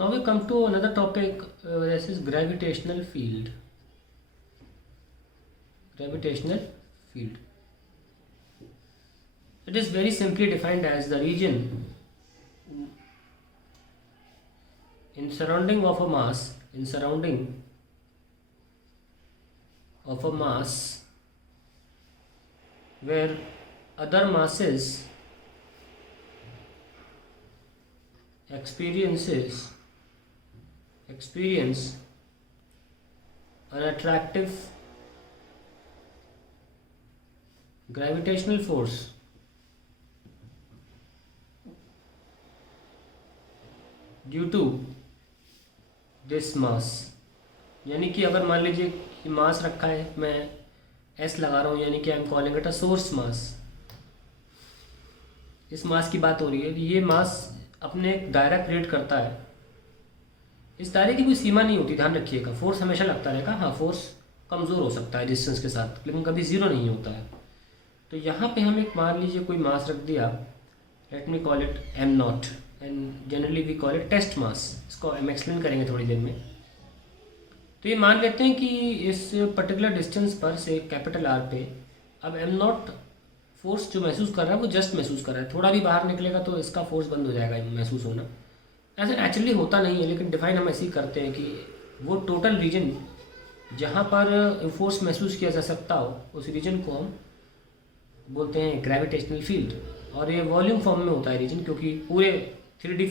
Now we come to another topic, this is gravitational field. Gravitational field. It is very simply defined as the region in surrounding of a mass, where other masses experience an attractive gravitational force due to this mass. यानी कि अगर मान लीजिए कि मास रखा है, मैं S लगा रहा हूँ, यानी कि I am calling it a source mass. इस मास की बात हो रही है, ये मास अपने एक दायरा क्रिएट करता है। इस दायरे की कोई सीमा नहीं होती, ध्यान रखिएगा। फोर्स हमेशा लगता रहेगा। हाँ, फोर्स कमज़ोर हो सकता है डिस्टेंस के साथ, लेकिन कभी ज़ीरो नहीं होता है। तो यहाँ पे हम एक मान लीजिए कोई मास रख दिया, let me call it M naught, and generally we call it test mass. इसको हम एक्सप्लेन करेंगे थोड़ी देर में। तो ये मान लेते हैं कि इस पर्टिकुलर डिस्टेंस पर से कैपिटल आर पे अब एम नॉट फोर्स जो महसूस कर रहा है वो जस्ट महसूस कर रहा है। थोड़ा भी बाहर निकलेगा तो इसका फोर्स बंद हो जाएगा महसूस होना। ऐसे एक्चुअली होता नहीं है, लेकिन डिफाइन हम ऐसे ही करते हैं कि वो टोटल रीजन जहाँ पर फोर्स महसूस किया जा सकता हो, उस रीजन को हम बोलते हैं ग्रेविटेशनल फील्ड। और ये वॉल्यूम फॉर्म में होता है रीजन, क्योंकि पूरे 3D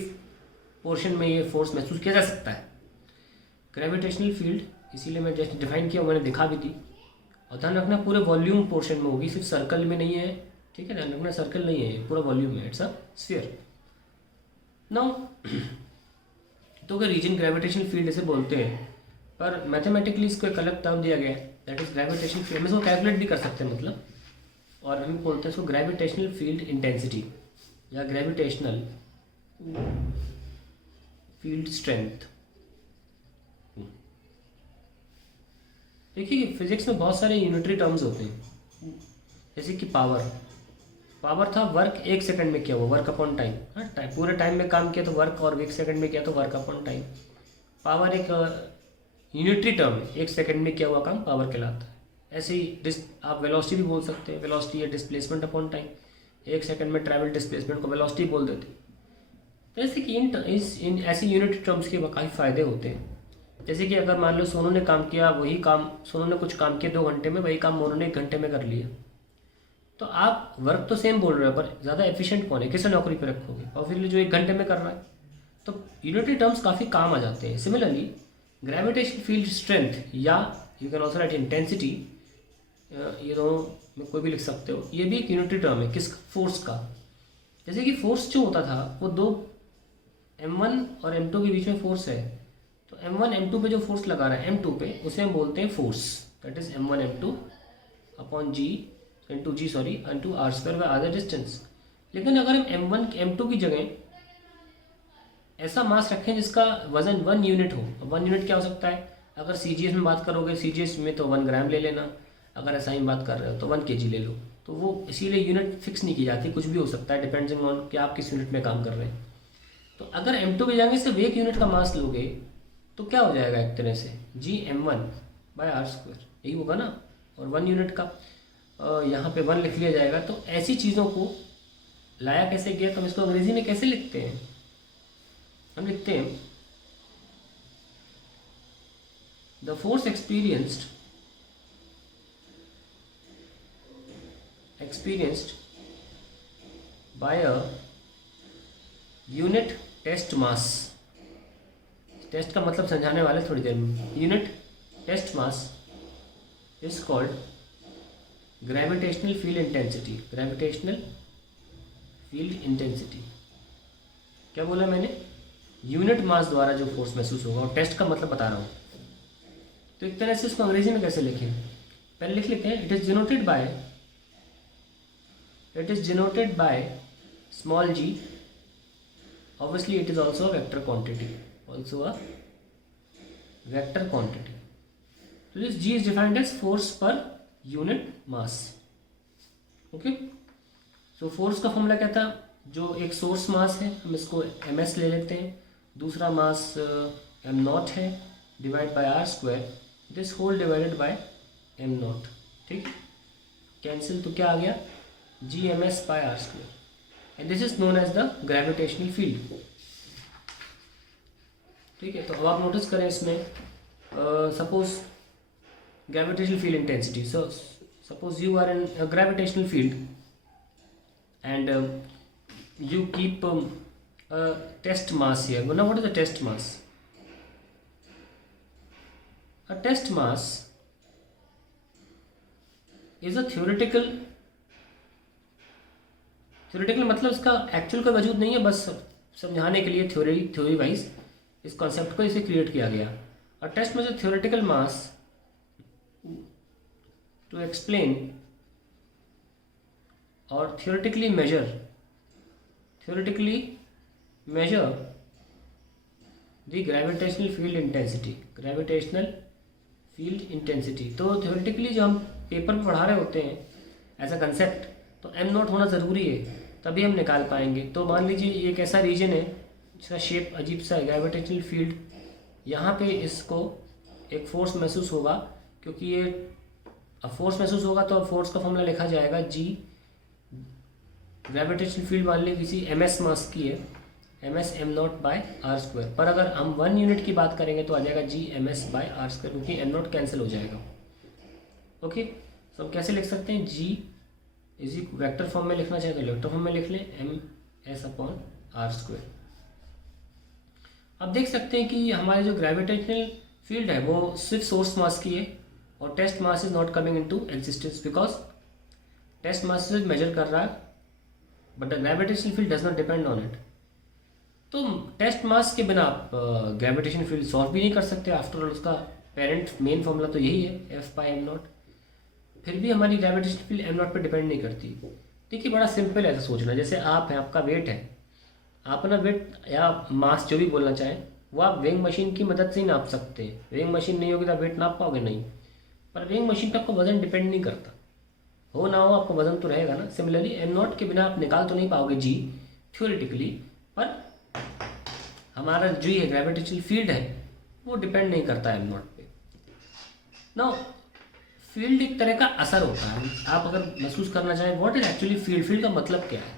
पोर्शन में ये फोर्स महसूस किया जा सकता है ग्रेविटेशनल फील्ड। इसीलिए मैं जस्ट डिफाइन किया, मैंने दिखा भी दी। और ध्यान रखना पूरे वॉल्यूम पोर्शन में होगी, सिर्फ सर्कल में नहीं है। ठीक है, ध्यान रखना सर्कल नहीं है, पूरा वॉल्यूम में, इट्स अ स्फीयर। नाउ तो अगर रीजन ग्रेविटेशनल फील्ड इसे बोलते हैं, पर मैथमेटिकली इसको एक अलग टर्म दिया गया है, दैट इज ग्रेविटेशनल फील्ड। हम इसको कैलकुलेट भी कर सकते हैं मतलब, और हम बोलते हैं इसको ग्रेविटेशनल फील्ड इंटेंसिटी या ग्रेविटेशनल फील्ड स्ट्रेंथ। देखिए कि फिजिक्स में बहुत सारे यूनिटरी टर्म्स होते हैं, जैसे कि पावर था वर्क 1 सेकंड में किया हुआ, वर्क अपॉन टाइम। हाँ, पूरे टाइम में काम किया तो वर्क, और 1 सेकंड में किया तो वर्क अपॉन टाइम। पावर एक यूनिटरी टर्म है, 1 सेकंड में किया हुआ काम पावर कहलाता है। ऐसे ही आप वेलोसिटी भी बोल सकते हैं, वेलोसिटी या डिस्प्लेसमेंट अपॉन टाइम। 1 सेकंड में ट्रैवल डिस्प्लेसमेंट को वेलोसिटी बोल देते हैं। तो जैसे कि इन ऐसी यूनिट टर्म्स के काफ़ी फ़ायदे होते हैं। जैसे कि अगर मान लो सोनू ने काम किया, वही काम सोनू ने कुछ काम किया 2 घंटे में, वही काम मोनू ने 1 घंटे में कर लिया। तो आप वर्क तो सेम बोल रहे हो, पर ज़्यादा एफिशिएंट कौन है, किसे नौकरी पर रखोगे? ऑब्वियसली जो 1 घंटे में कर रहा है। तो यूनिटरी टर्म्स काफ़ी काम आ जाते हैं। सिमिलरली ग्रेविटेशनल फील्ड स्ट्रेंथ, या you can also right intensity, ये दोनों में कोई भी लिख सकते हो, ये भी एक यूनिटरी टर्म है। किस फोर्स का? जैसे कि फोर्स जो होता था वो 2 m1 और m2 के बीच में फोर्स है। तो m1 m2 पे जो फोर्स लगा रहा है m2 पे, उसे हम बोलते हैं force, that is m1 m2 upon g into r square by r the distance. लेकिन अगर हम m1 m2 की जगह ऐसा मास रखें जिसका वजन 1 यूनिट हो, 1 यूनिट क्या हो सकता है? अगर CGS में बात करोगे, CGS में तो 1 ग्राम ले लेना, अगर ऐसा ही बात कर रहे हो तो 1 kg ले लो। तो वो इसीलिए यूनिट फिक्स नहीं की जाती, कुछ भी हो सकता है डिपेंडिंग ऑन कि आप किस यूनिट में काम कर रहे हैं। तो अगर m2 पे जाएंगे सिर्फ 1 यूनिट का मास लोगे तो क्या हो जाएगा एक तरह से g m1 bye r square, यही होगा ना। और 1 यूनिट का यहाँ पे 1 लिख लिया जाएगा। तो ऐसी चीज़ों को लाया कैसे गया, तो हम इसको अंग्रेजी में कैसे लिखते हैं? हम लिखते हैं the force experienced by a unit test mass. Test का मतलब समझाने वाले थोड़ी देर में। Unit test mass is called gravitational field intensity. Gravitational field intensity क्या बोला मैंने? यूनिट मास द्वारा जो फोर्स महसूस होगा, और टेस्ट का मतलब बता रहा हूँ। तो एक तरह से इसको अंग्रेजी में कैसे लिखें? पहले लिख लेते हैं, it is denoted by small g। Obviously it is also a vector quantity, So this g is defined as force per unit mass. Okay, so force का फॉर्मूला क्या था? जो एक सोर्स मास है हम इसको ms ले लेते हैं, दूसरा मास एम नॉट है divide by r square, this whole divided by m naught, ठीक, कैंसिल, तो क्या आ गया G m s by r square, and this is known as the gravitational field. ठीक है, तो अब आप नोटिस करें इसमें suppose gravitational field intensity, so suppose you are in a gravitational field and you keep a test mass here. Now what is a test mass? A test mass is a theoretical मतलब इसका actual का वजूद नहीं है, बस समझाने के लिए थ्योरी वाइज इस कॉन्सेप्ट को इसे क्रिएट किया गया। A test mass is theoretical mass to explain or theoretically measure the gravitational field intensity, तो theoretically जो हम पेपर में पढ़ा रहे होते हैं एज अ कंसेप्ट, तो एम नॉट होना ज़रूरी है, तभी हम निकाल पाएंगे। तो मान लीजिए एक ऐसा रीजन है जिसका शेप अजीब सा है, ग्रेविटेशनल फील्ड, यहाँ पे इसको एक फोर्स महसूस होगा, क्योंकि ये अब फोर्स महसूस होगा तो अब फोर्स का फॉर्मूला लिखा जाएगा जी, ग्रेविटेशनल फील्ड मान ली किसी एम एस मास की है, m s m naught by r square, पर अगर हम 1 यूनिट की बात करेंगे तो आ जाएगा G m s by r square, क्योंकि एम नॉट कैंसिल हो जाएगा। ओके, तो हम कैसे लिख सकते हैं, जी इजी वेक्टर फॉर्म में लिखना चाहे तो वेक्टर फॉर्म में लिख लें, m s upon r square. अब देख सकते हैं कि हमारी जो ग्रेविटेशनल फील्ड है वो सिर्फ सोर्स मास की है, और test mass is not coming into existence because test mass is measure कर रहा है, but the gravitational field does not depend on it. तो टेस्ट मास के बिना आप ग्रेविटेशनल फील्ड सॉल्व भी नहीं कर सकते, आफ्टर ऑल उसका पेरेंट मेन फॉर्मूला तो यही है, एफ बाई एम नॉट। फिर भी हमारी ग्रेविटेशनल फील्ड एम नॉट पर डिपेंड नहीं करती। देखिए बड़ा सिंपल है ऐसा सोचना, जैसे आप हैं, आपका वेट है, आप ना वेट या मास जो भी बोलना चाहें वो आप वेइंग मशीन की मदद से ही नाप सकते हैं। वेइंग मशीन नहीं होगी तो आप वेट नाप पाओगे नहीं, पर वेइंग मशीन पर आपका वजन डिपेंड नहीं करता, हो ना हो आपका वजन तो रहेगा ना। सिमिलरली एम नॉट के बिना आप निकाल तो नहीं पाओगे जी थ्योरेटिकली, पर हमारा जो ये ग्रेविटेशनल फील्ड है वो डिपेंड नहीं करता एम नॉट पे। नाउ फील्ड एक तरह का असर होता है, आप अगर महसूस करना चाहें what is actually field, field का मतलब क्या है।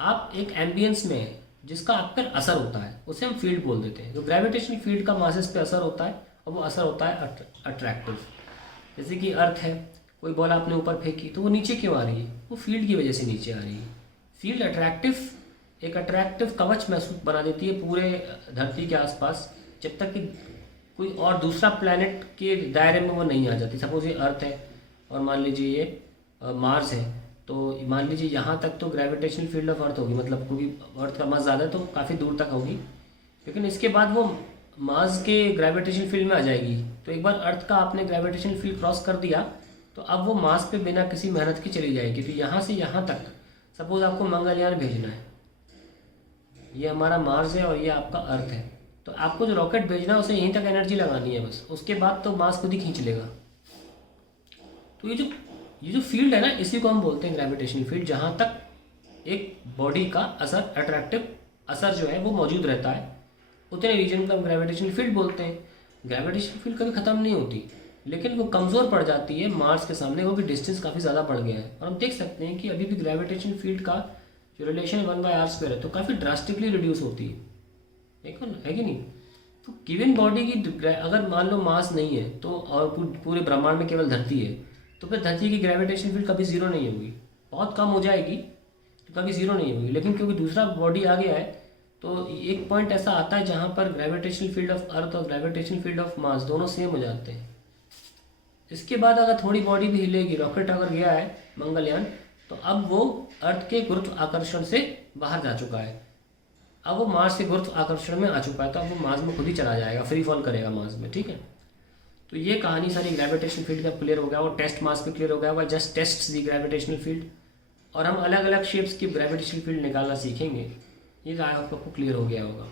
आप एक एम्बियंस में है जिसका आप पर असर होता है, उसे हम फील्ड बोल देते हैं। जो ग्रेविटेशनल फील्ड का मासेस पे असर होता है और वो असर होता है अट्रैक्टिव। जैसे कि अर्थ है, कोई बॉल आपने ऊपर फेंकी तो वो नीचे क्यों आ रही है, वो फील्ड की वजह से नीचे आ रही है। फील्ड एक अट्रैक्टिव कवच महसूस बना देती है पूरे धरती के आसपास, जब तक कि कोई और दूसरा प्लैनेट के दायरे में वो नहीं आ जाती। सपोज ये अर्थ है और मान लीजिए ये मार्स है, तो मान लीजिए यहाँ तक तो ग्रेविटेशनल फील्ड ऑफ अर्थ होगी, मतलब क्योंकि अर्थ का मास ज़्यादा है तो काफ़ी दूर तक होगी, लेकिन इसके बाद वो मार्स के ग्रेविटेशनल फील्ड में आ जाएगी। तो एक बार अर्थ का आपने ग्रेविटेशनल फील्ड क्रॉस कर दिया तो अब वो मार्स पे बिना किसी मेहनत की चली जाएगी। तो यहाँ से यहाँ तक सपोज आपको मंगलयान भेजना है, ये हमारा मार्स है और ये आपका अर्थ है, तो आपको जो रॉकेट भेजना है उसे यहीं तक एनर्जी लगानी है बस, उसके बाद तो मार्स खुद ही खींच लेगा। तो ये जो फील्ड है ना, इसी को हम बोलते हैं ग्रेविटेशनल फील्ड, जहाँ तक एक बॉडी का असर, अट्रैक्टिव असर जो है वो मौजूद रहता है, उतने रीजन को हम ग्रेविटेशनल फील्ड बोलते हैं। ग्रेविटेशनल फील्ड कभी ख़त्म नहीं होती, लेकिन वो कमज़ोर पड़ जाती है मार्स के सामने, वो भी डिस्टेंस काफ़ी ज़्यादा बढ़ गया है। और हम देख सकते हैं कि अभी भी ग्रेविटेशनल फील्ड का जो रिलेशन 1/r² है तो काफ़ी ड्रास्टिकली रिड्यूस होती है, देखो ना, है कि नहीं। तो गिवन बॉडी की अगर मान लो मास नहीं है तो और पूरे ब्रह्मांड में केवल धरती है, तो फिर धरती की ग्रेविटेशनल फील्ड कभी ज़ीरो नहीं होगी, बहुत कम हो जाएगी तो कभी ज़ीरो नहीं होगी। लेकिन क्योंकि दूसरा बॉडी आ गया है तो एक पॉइंट ऐसा आता है जहाँ पर ग्रेविटेशनल फील्ड ऑफ अर्थ और ग्रेविटेशनल फील्ड ऑफ मार्स दोनों सेम हो जाते हैं। इसके बाद अगर थोड़ी बॉडी भी हिलेगी, रॉकेट अगर गया है मंगलयान, तो अब वो अर्थ के गुरुत्व आकर्षण से बाहर जा चुका है, अब वो मार्स के गुरुत्व आकर्षण में आ चुका है, तो अब वो मार्स में खुद ही चला जाएगा, फ्री फॉल करेगा मार्स में, ठीक है। तो ये कहानी सारी ग्रेविटेशनल फील्ड का क्लियर हो गया, और टेस्ट मास पे क्लियर हो गया होगा, just test the gravitational field. और हम अलग अलग शेप्स की ग्रेविटेशनल फील्ड निकालना सीखेंगे, ये आपको क्लियर हो गया होगा।